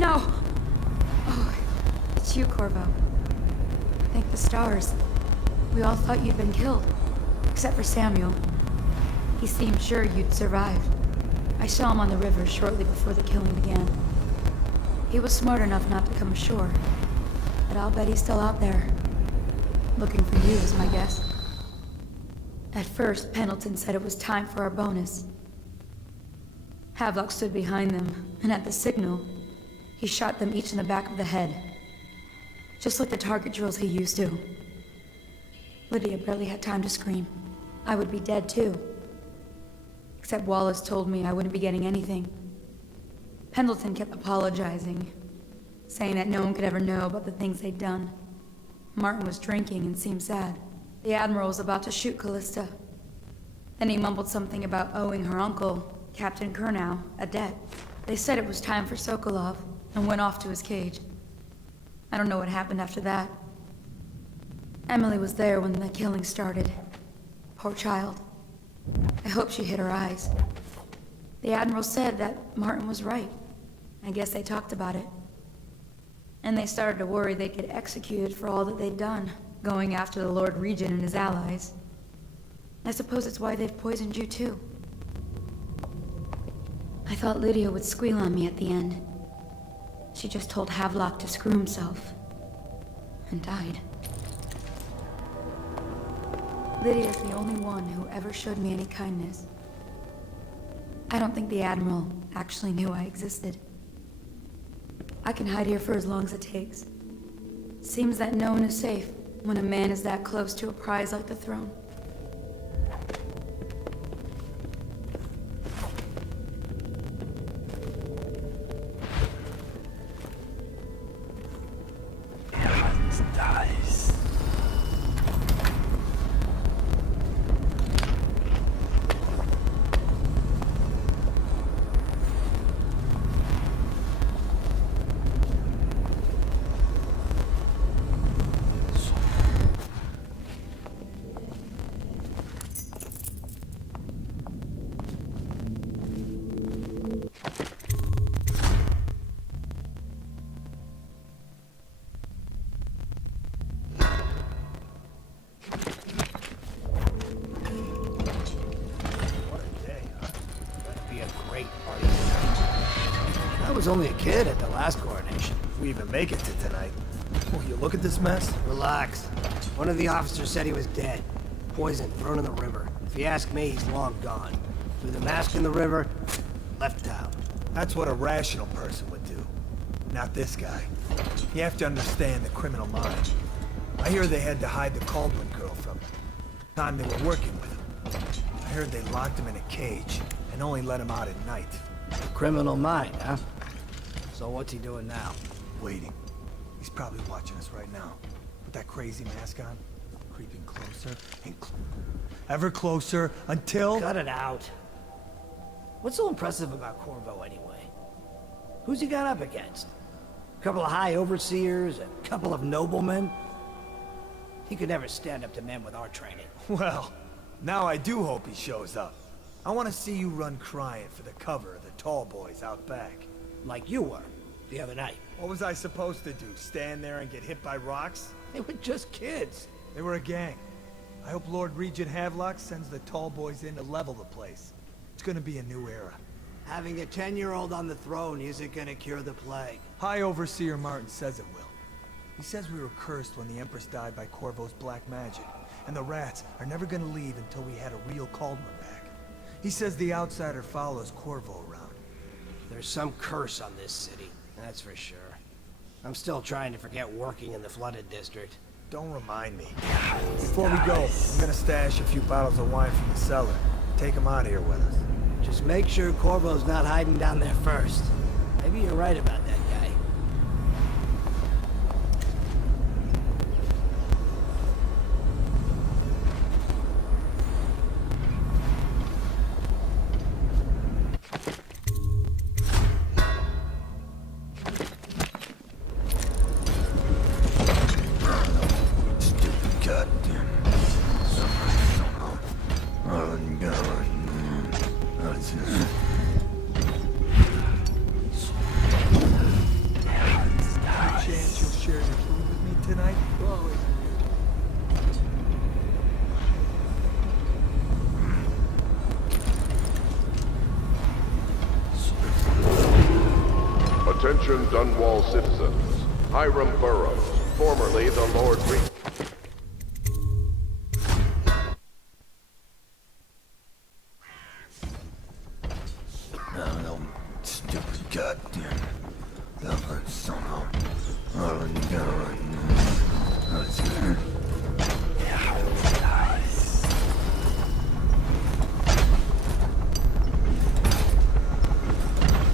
No! Oh, it's you, Corvo. Thank the stars. We all thought you'd been killed. Except for Samuel. He seemed sure you'd survive. I saw him on the river shortly before the killing began. He was smart enough not to come ashore. But I'll bet he's still out there. Looking for you is my guess. At first, Pendleton said it was time for our bonus. Havelock stood behind them, and at the signal, he shot them each in the back of the head. Just like the target drills he used to. Lydia barely had time to scream. I would be dead too. Except Wallace told me I wouldn't be getting anything. Pendleton kept apologizing, saying that no one could ever know about the things they'd done. Martin was drinking and seemed sad. The Admiral was about to shoot Callista. Then he mumbled something about owing her uncle, Captain Kurnow, a debt. They said it was time for Sokolov, and went off to his cage. I don't know what happened after that. Emily was there when the killing started. Poor child. I hope she hid her eyes. The Admiral said that Martin was right. I guess they talked about it. And they started to worry they'd get executed for all that they'd done, going after the Lord Regent and his allies. I suppose it's why they've poisoned you too. I thought Lydia would squeal on me at the end. She just told Havelock to screw himself. And died. Lydia's the only one who ever showed me any kindness. I don't think the Admiral actually knew I existed. I can hide here for as long as it takes. Seems that no one is safe when a man is that close to a prize like the throne. I was only a kid at the last coronation. If we even make it to tonight. Will you look at this mess? Relax. One of the officers said he was dead. Poisoned, thrown in the river. If you ask me, he's long gone. Threw the mask in the river, left town. That's what a rational person would do. Not this guy. You have to understand the criminal mind. I hear they had to hide the Caldwell girl from him. The time they were working with him. I heard they locked him in a cage and only let him out at night. Criminal mind, huh? So what's he doing now? Waiting. He's probably watching us right now. With that crazy mask on. Creeping closer and ever closer until... Cut it out. What's so impressive about Corvo anyway? Who's he got up against? A couple of high overseers, a couple of noblemen? He could never stand up to men with our training. Well, now I do hope he shows up. I want to see you run crying for the cover of the tall boys out back. Like you were, the other night. What was I supposed to do? Stand there and get hit by rocks? They were just kids. They were a gang. I hope Lord Regent Havelock sends the tall boys in to level the place. It's gonna be a new era. Having a 10-year-old on the throne isn't gonna cure the plague. High Overseer Martin says it will. He says we were cursed when the Empress died by Corvo's black magic, and the rats are never gonna leave until we had a real Caldwell back. He says the outsider follows Corvo around. There's some curse on this city, that's for sure. I'm still trying to forget working in the flooded district. Don't remind me. Before we go, I'm gonna stash a few bottles of wine from the cellar. Take them out of here with us. Just make sure Corvo's not hiding down there first. Maybe you're right about that guy. Attention Dunwall citizens. Hiram Burrows, formerly the Lord Regent. No, stupid goddamn. Stubborn son of... Oh, no.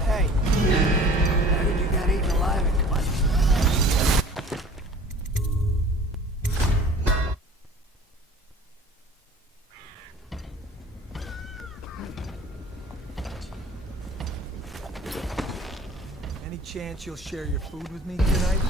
Hey, I heard you got eaten alive in Clutch. Any chance you'll share your food with me tonight?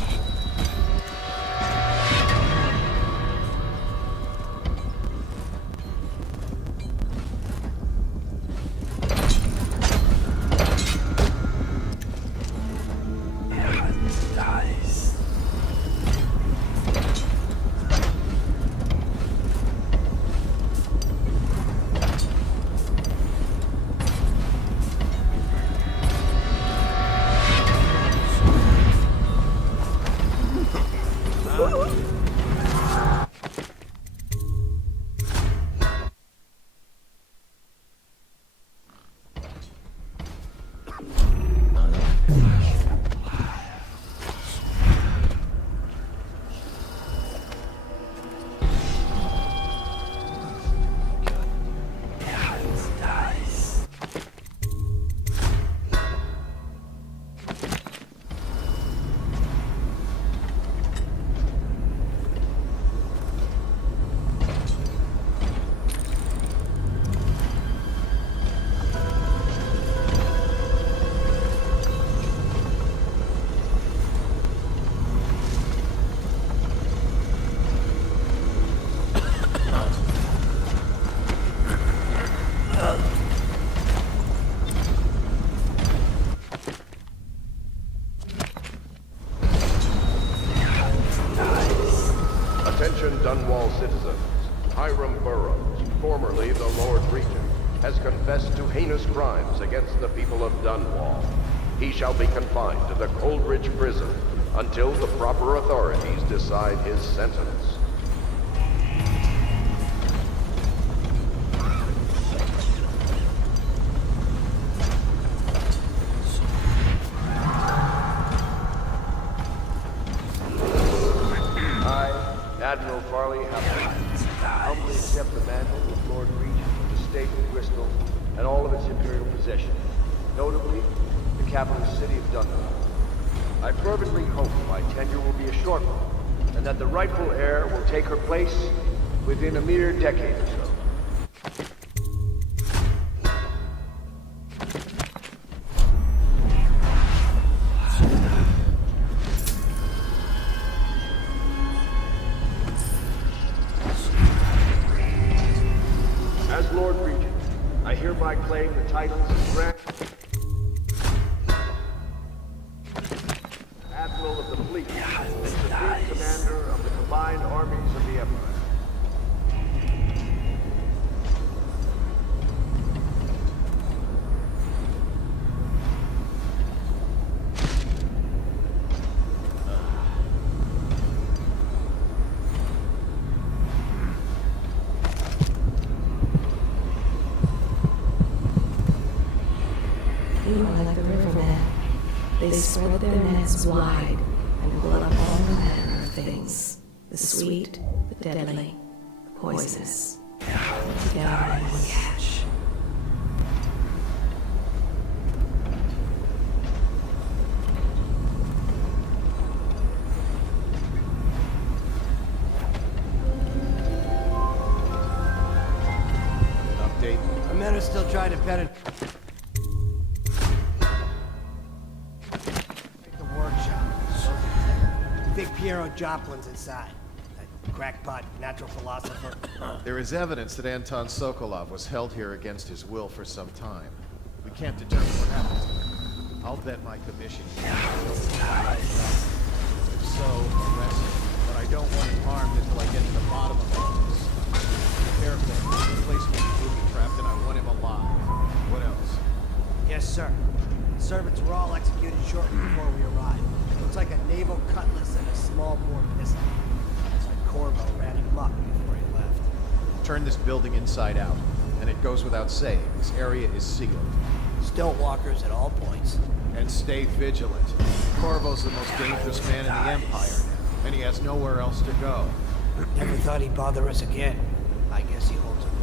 Attention Dunwall citizens. Hiram Burrows, formerly the Lord Regent, has confessed to heinous crimes against the people of Dunwall. He shall be confined to the Coldridge prison until the proper authorities decide his sentence. Admiral Farley, humbly accept the mantle of Lord Regent of the State of Bristol and all of its imperial possessions, notably the capital city of Dunwall. I fervently hope my tenure will be a short one, and that the rightful heir will take her place within a mere decade or so. As Lord Regent, I hereby claim the titles of Grand Admiral of the Fleet and Supreme Commander of the Combined Armies of the Empire. You are like the rivermen. They spread their nets wide and pull up all manner of things. The sweet, the deadly, the poisonous. Together in one catch. Update. The men are still trying to pen it. The workshop. Big Piero Joplin's inside. That crackpot natural philosopher. There is evidence that Anton Sokolov was held here against his will for some time. We can't determine what happened to him. I'll bet my commission. If so, arrest him. But I don't want him harmed until I get to the bottom of all this. Be careful. The place will be booby-trapped and I want him alive. What else? Yes, sir. Servants were all executed shortly before we arrived. Looks like a naval cutlass and a small bore pistol. Looks like Corvo ran him up before he left. Turn this building inside out, and it goes without saying, this area is sealed. Stonewalkers at all points. And stay vigilant. Corvo's the most dangerous man in the Empire now, and he has nowhere else to go. Never thought he'd bother us again. I guess he holds a grudge.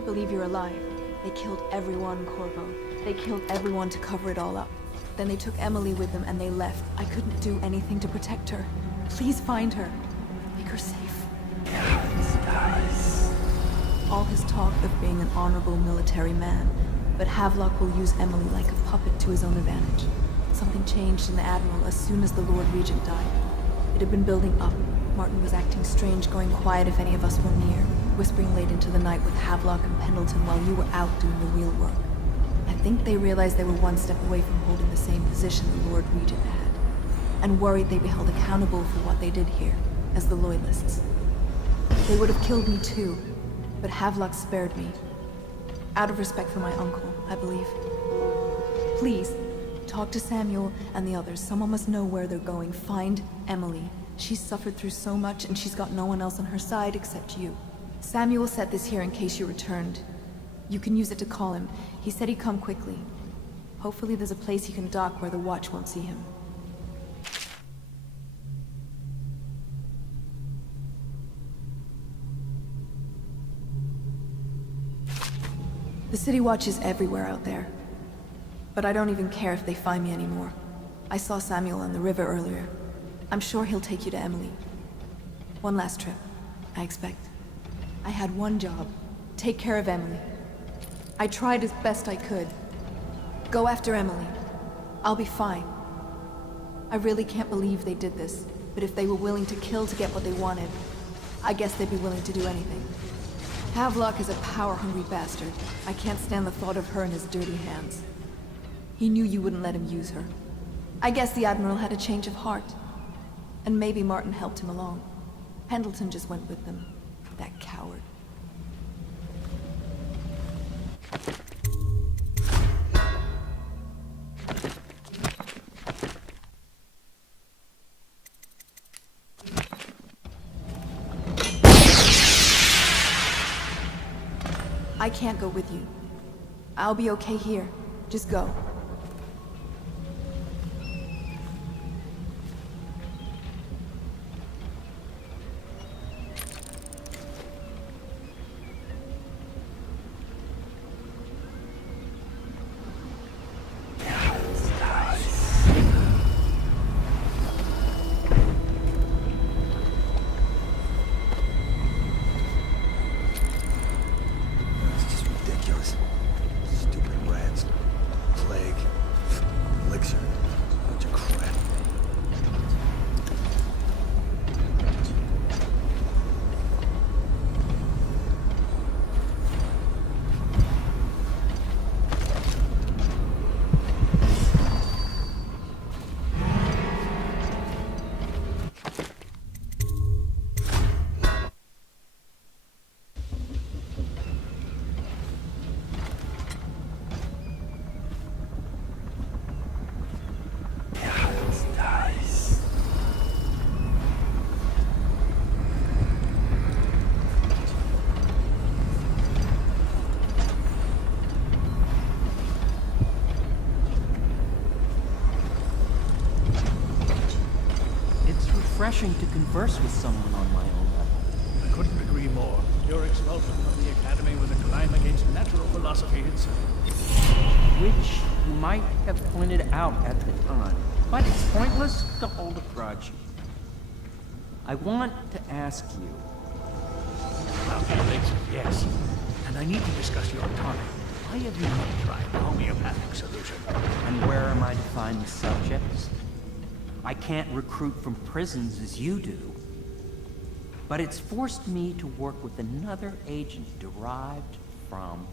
can't believe you're alive. They killed everyone, Corvo. They killed everyone to cover it all up. Then they took Emily with them and they left. I couldn't do anything to protect her. Please find her. Make her safe. All his talk of being an honorable military man, but Havelock will use Emily like a puppet to his own advantage. Something changed in the Admiral as soon as the Lord Regent died. It had been building up. Martin was acting strange, going quiet if any of us were near, whispering late into the night with Havelock and Pendleton while you were out doing the real work. I think they realized they were one step away from holding the same position the Lord Regent had, and worried they'd be held accountable for what they did here, as the Loyalists. They would have killed me too, but Havelock spared me. Out of respect for my uncle, I believe. Please, talk to Samuel and the others. Someone must know where they're going. Find Emily. She's suffered through so much and she's got no one else on her side except you. Samuel set this here in case you returned. You can use it to call him. He said he'd come quickly. Hopefully there's a place he can dock where the watch won't see him. The City Watch is everywhere out there. But I don't even care if they find me anymore. I saw Samuel on the river earlier. I'm sure he'll take you to Emily. One last trip, I expect. I had one job. Take care of Emily. I tried as best I could. Go after Emily. I'll be fine. I really can't believe they did this, but if they were willing to kill to get what they wanted, I guess they'd be willing to do anything. Havelock is a power-hungry bastard. I can't stand the thought of her in his dirty hands. He knew you wouldn't let him use her. I guess the Admiral had a change of heart. And maybe Martin helped him along. Pendleton just went with them. That coward. I can't go with you. I'll be okay here. Just go. Refreshing to converse with someone on my own level. I couldn't agree more. Your expulsion from the Academy was a crime against natural philosophy itself. Which you might have pointed out at the time. But it's pointless to hold a grudge. I want to ask you. About the elixir, yes. And I need to discuss your tonic. Why have you not tried the homeopathic solution? And where am I to find the subjects? I can't recruit from prisons as you do. But it's forced me to work with another agent derived from...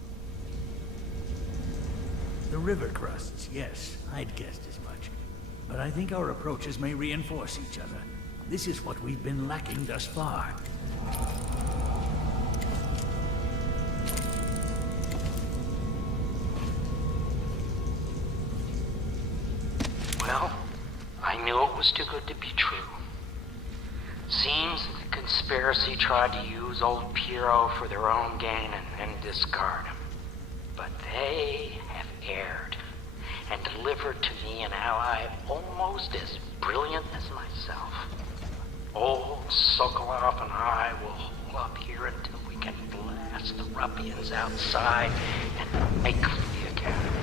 The river crusts, yes. I'd guessed as much. But I think our approaches may reinforce each other. This is what we've been lacking thus far. Well, I knew it was too good to be true. Seems the conspiracy tried to use old Piero for their own gain and discard him. But they have erred and delivered to me an ally almost as brilliant as myself. Old Sokolov and I will hole up here until we we can blast the ruffians outside and make for the academy.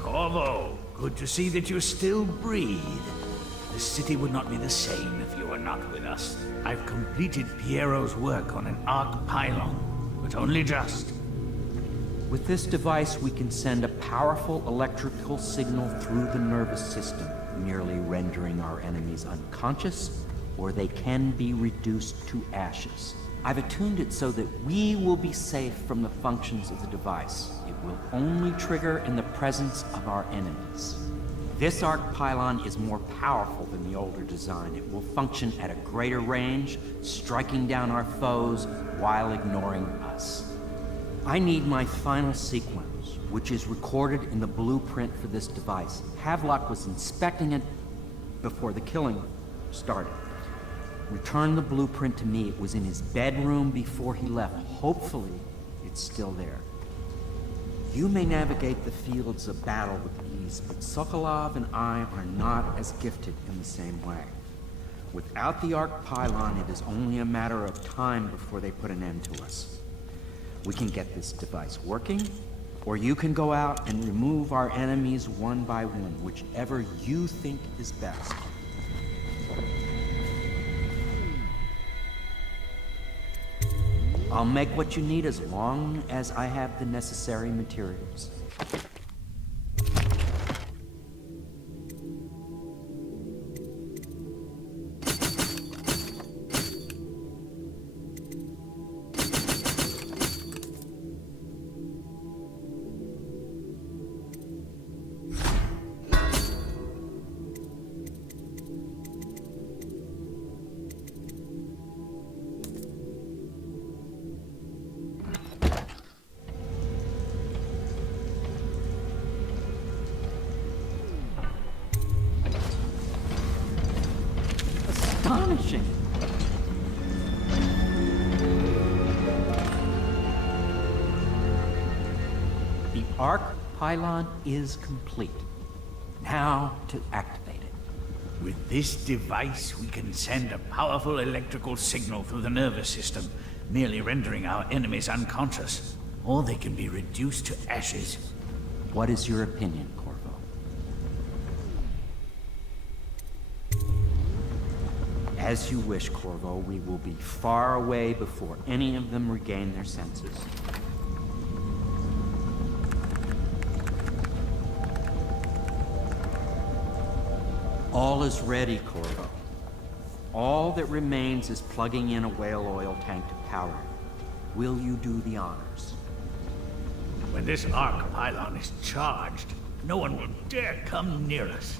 Corvo, good to see that you still breathe. The city would not be the same if you were not with us. I've completed Piero's work on an arc pylon, but only just. With this device, we can send a powerful electrical signal through the nervous system, merely rendering our enemies unconscious, or they can be reduced to ashes. I've attuned it so that we will be safe from the functions of the device. It will only trigger in the presence of our enemies. This arc pylon is more powerful than the older design. It will function at a greater range, striking down our foes while ignoring us. I need my final sequence, which is recorded in the blueprint for this device. Havelock was inspecting it before the killing started. Return the blueprint to me. It was in his bedroom before he left. Hopefully, it's still there. You may navigate the fields of battle with ease, but Sokolov and I are not as gifted in the same way. Without the arc pylon, it is only a matter of time before they put an end to us. We can get this device working, or you can go out and remove our enemies one by one, whichever you think is best. I'll make what you need as long as I have the necessary materials. Astonishing! The arc pylon is complete. Now to activate it. With this device, we can send a powerful electrical signal through the nervous system, merely rendering our enemies unconscious. Or they can be reduced to ashes. What is your opinion, Corvo? As you wish, Corvo. We will be far away before any of them regain their senses. All is ready, Corvo. All that remains is plugging in a whale oil tank to power it. Will you do the honors? When this arc pylon is charged, no one will dare come near us.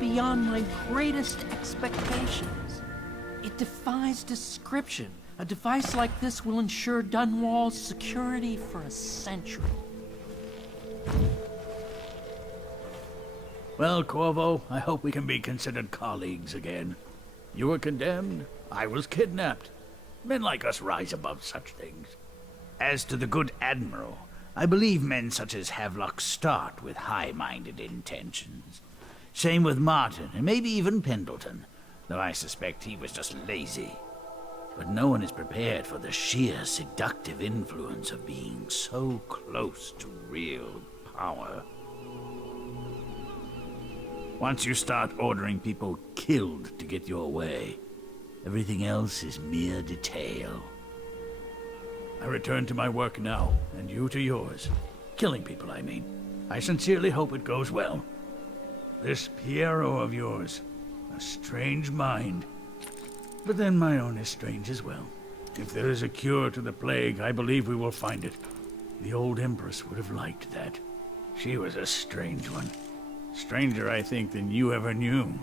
Beyond my greatest expectations. It defies description. A device like this will ensure Dunwall's security for a century. Well, Corvo, I hope we can be considered colleagues again. You were condemned, I was kidnapped. Men like us rise above such things. As to the good Admiral, I believe men such as Havelock start with high-minded intentions. Same with Martin, and maybe even Pendleton, though I suspect he was just lazy. But no one is prepared for the sheer seductive influence of being so close to real power. Once you start ordering people killed to get your way, everything else is mere detail. I return to my work now, and you to yours. Killing people, I mean. I sincerely hope it goes well. This Piero of yours, a strange mind. But then my own is strange as well. If there is a cure to the plague, I believe we will find it. The old Empress would have liked that. She was a strange one. Stranger, I think, than you ever knew.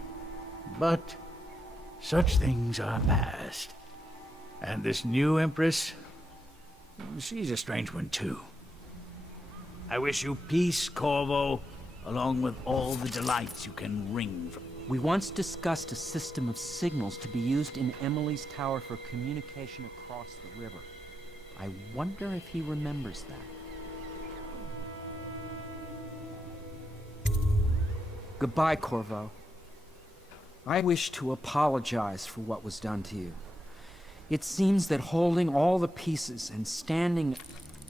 But such things are past. And this new Empress, she's a strange one too. I wish you peace, Corvo, along with all the delights you can wring from. We once discussed a system of signals to be used in Emily's tower for communication across the river. I wonder if he remembers that. Goodbye, Corvo. I wish to apologize for what was done to you. It seems that holding all the pieces and standing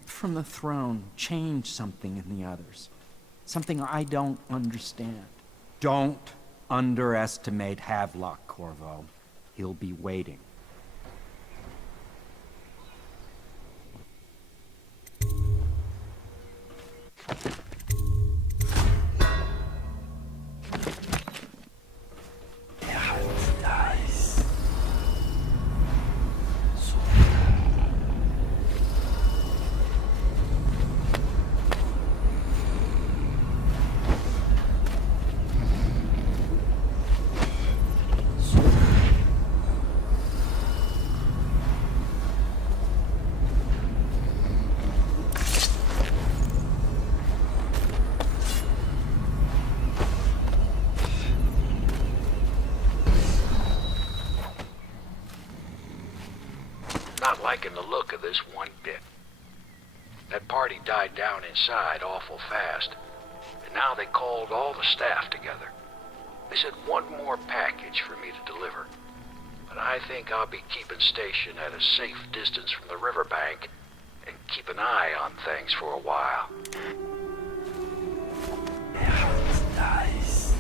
from the throne changed something in the others. Something I don't understand. Don't underestimate Havelock, Corvo. He'll be waiting. Not liking the look of this one bit. That party died down inside awful fast, and now they called all the staff together. They said one more package for me to deliver, but I think I'll be keeping station at a safe distance from the riverbank and keep an eye on things for a while. Nice.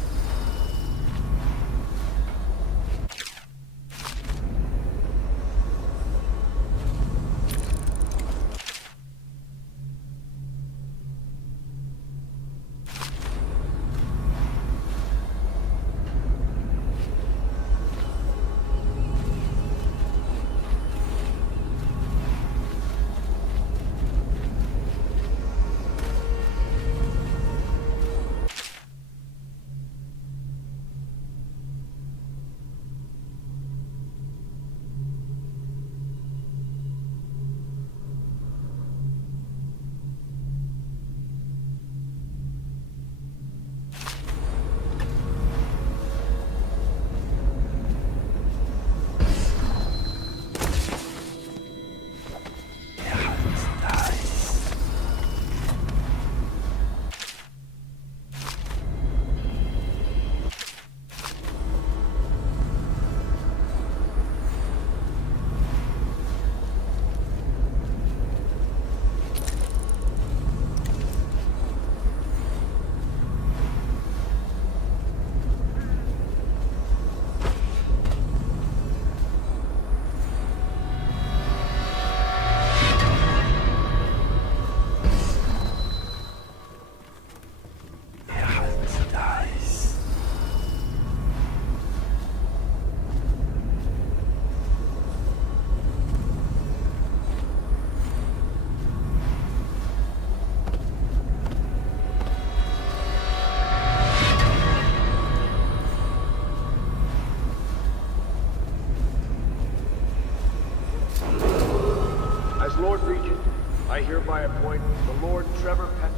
I hereby appoint the Lord Trevor Penn.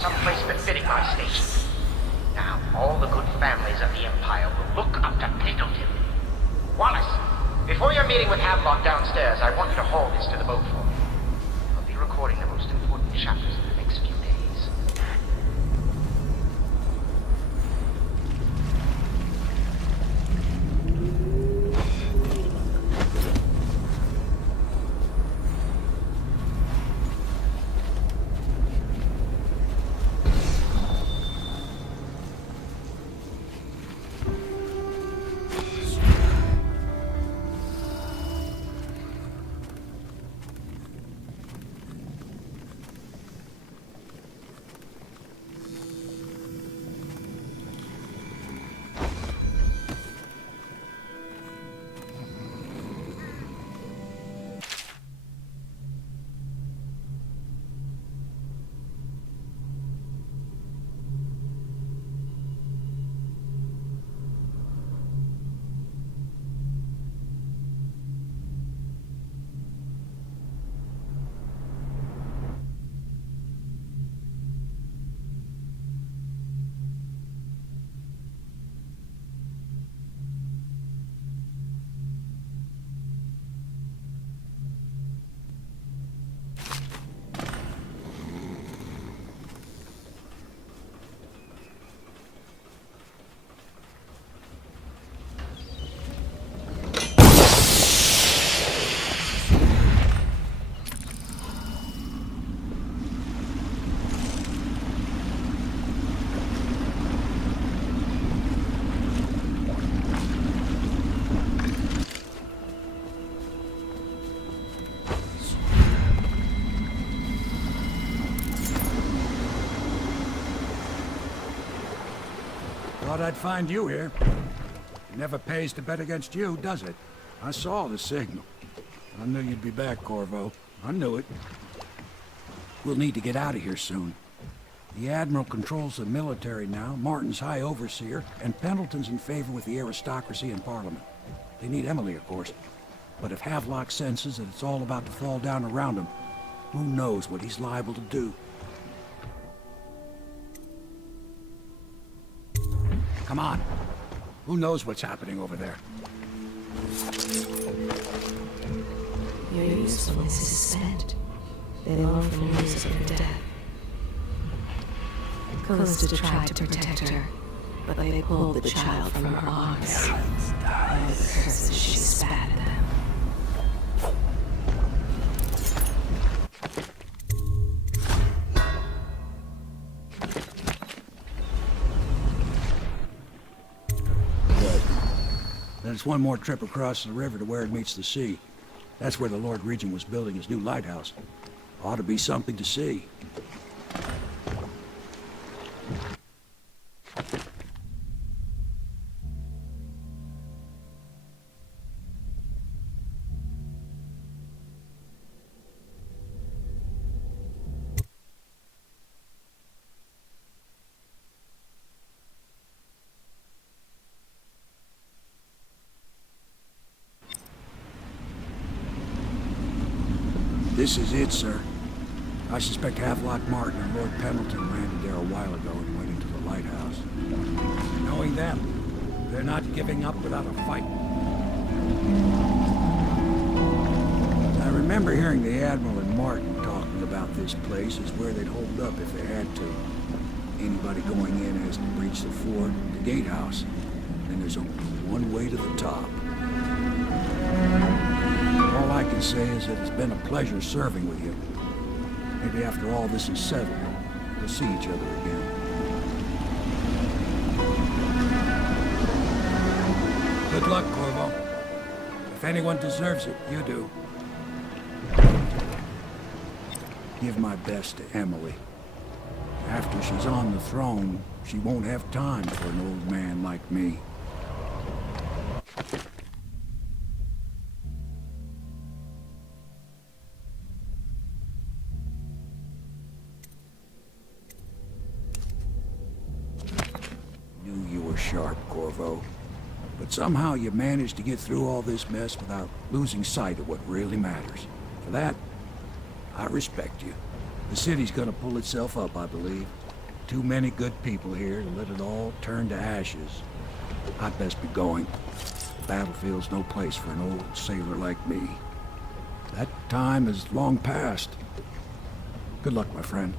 someplace befitting my station. Now, all the good families of the Empire will look up to Pendleton. Wallace, before your meeting with Havelock downstairs, I want you to haul this to the boat for me. I'll be recording the most important chapters in the next few days. Thought I'd find you here. It never pays to bet against you, does it? I saw the signal. I knew you'd be back, Corvo. I knew it. We'll need to get out of here soon. The Admiral controls the military now, Martin's High Overseer, and Pendleton's in favor with the aristocracy and Parliament. They need Emily, of course. But if Havelock senses that it's all about to fall down around him, who knows what he's liable to do? Come on. Who knows what's happening over there? Your usefulness is spent. They long for news of her death. Callista tried to protect her, but they pulled the child from her arms. All the curses she spat at them. Then it's one more trip across the river to where it meets the sea. That's where the Lord Regent was building his new lighthouse. Ought to be something to see. This is it, sir. I suspect Havelock Martin and Lord Pendleton landed there a while ago and went into the lighthouse. Knowing them, they're not giving up without a fight. I remember hearing the Admiral and Martin talking about this place as where they'd hold up if they had to. Anybody going in has to breach the fort, the gatehouse, and there's only one way to the top. All I can say is that it's been a pleasure serving with you. Maybe after all this is settled, we'll see each other again. Good luck, Corvo. If anyone deserves it, you do. Give my best to Emily. After she's on the throne, she won't have time for an old man like me. Sharp, Corvo. But somehow you managed to get through all this mess without losing sight of what really matters. For that, I respect you. The city's gonna pull itself up, I believe. Too many good people here to let it all turn to ashes. I'd best be going. The battlefield's no place for an old sailor like me. That time is long past. Good luck, my friend.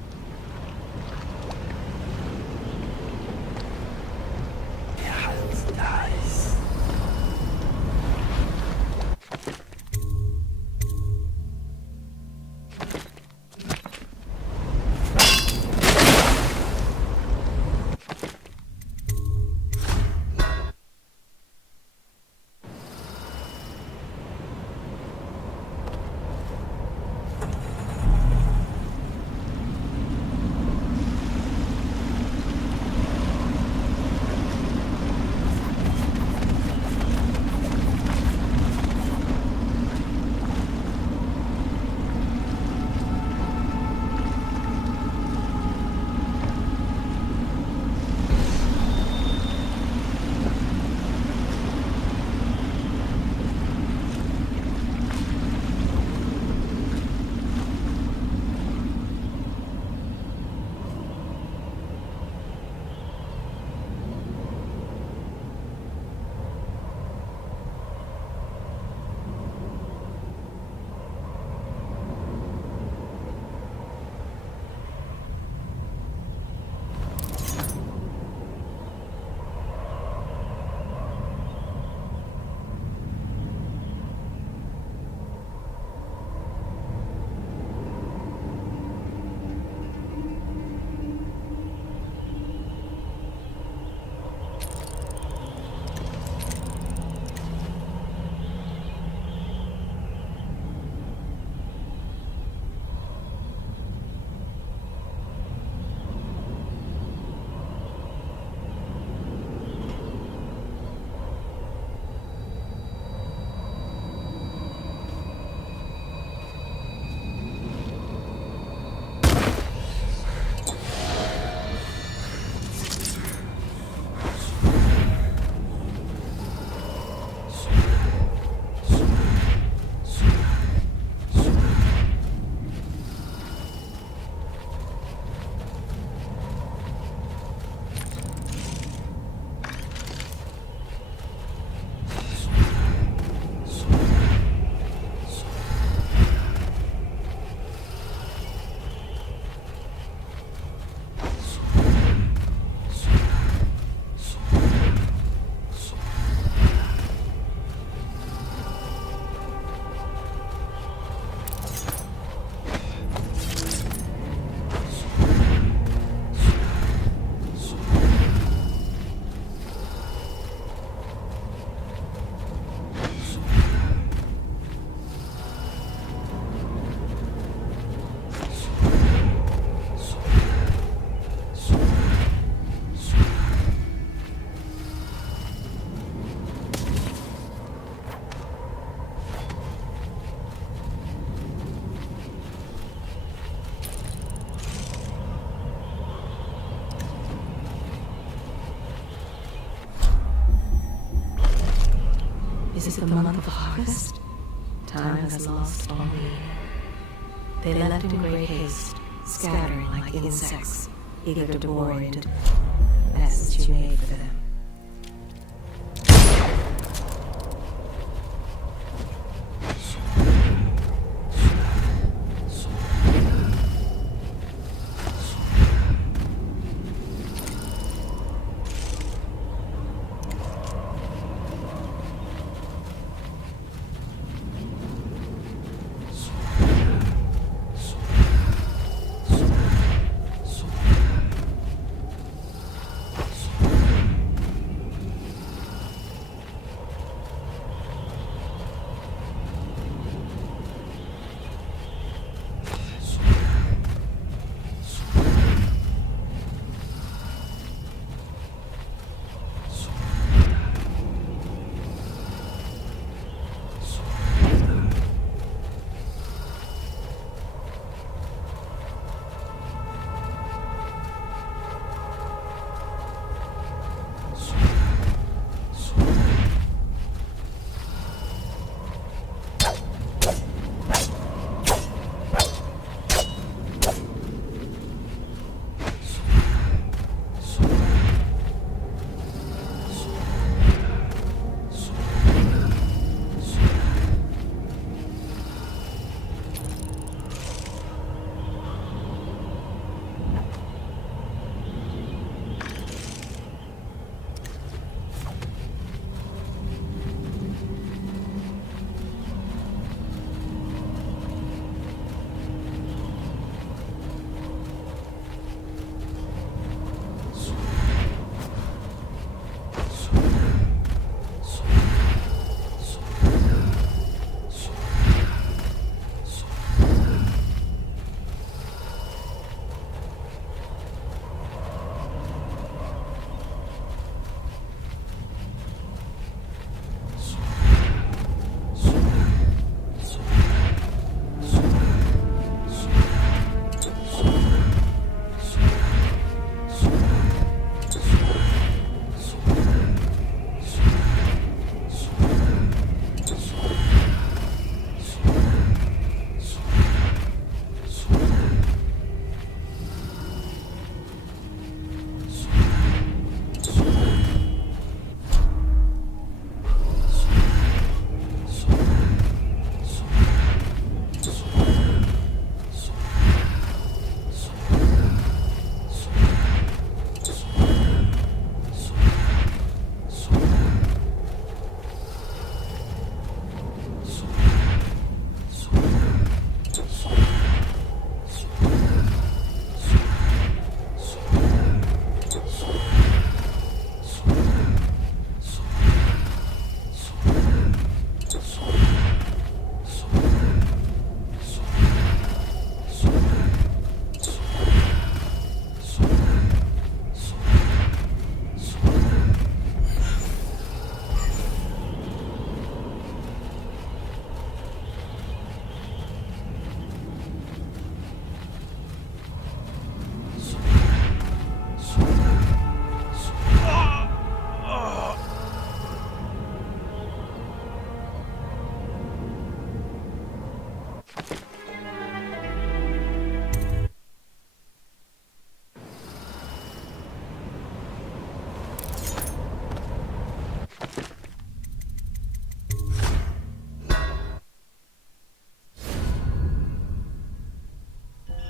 Is it the month of harvest? Time has lost all meaning. They left in great haste, scattering like insects, eager to bore into the nests you made for them.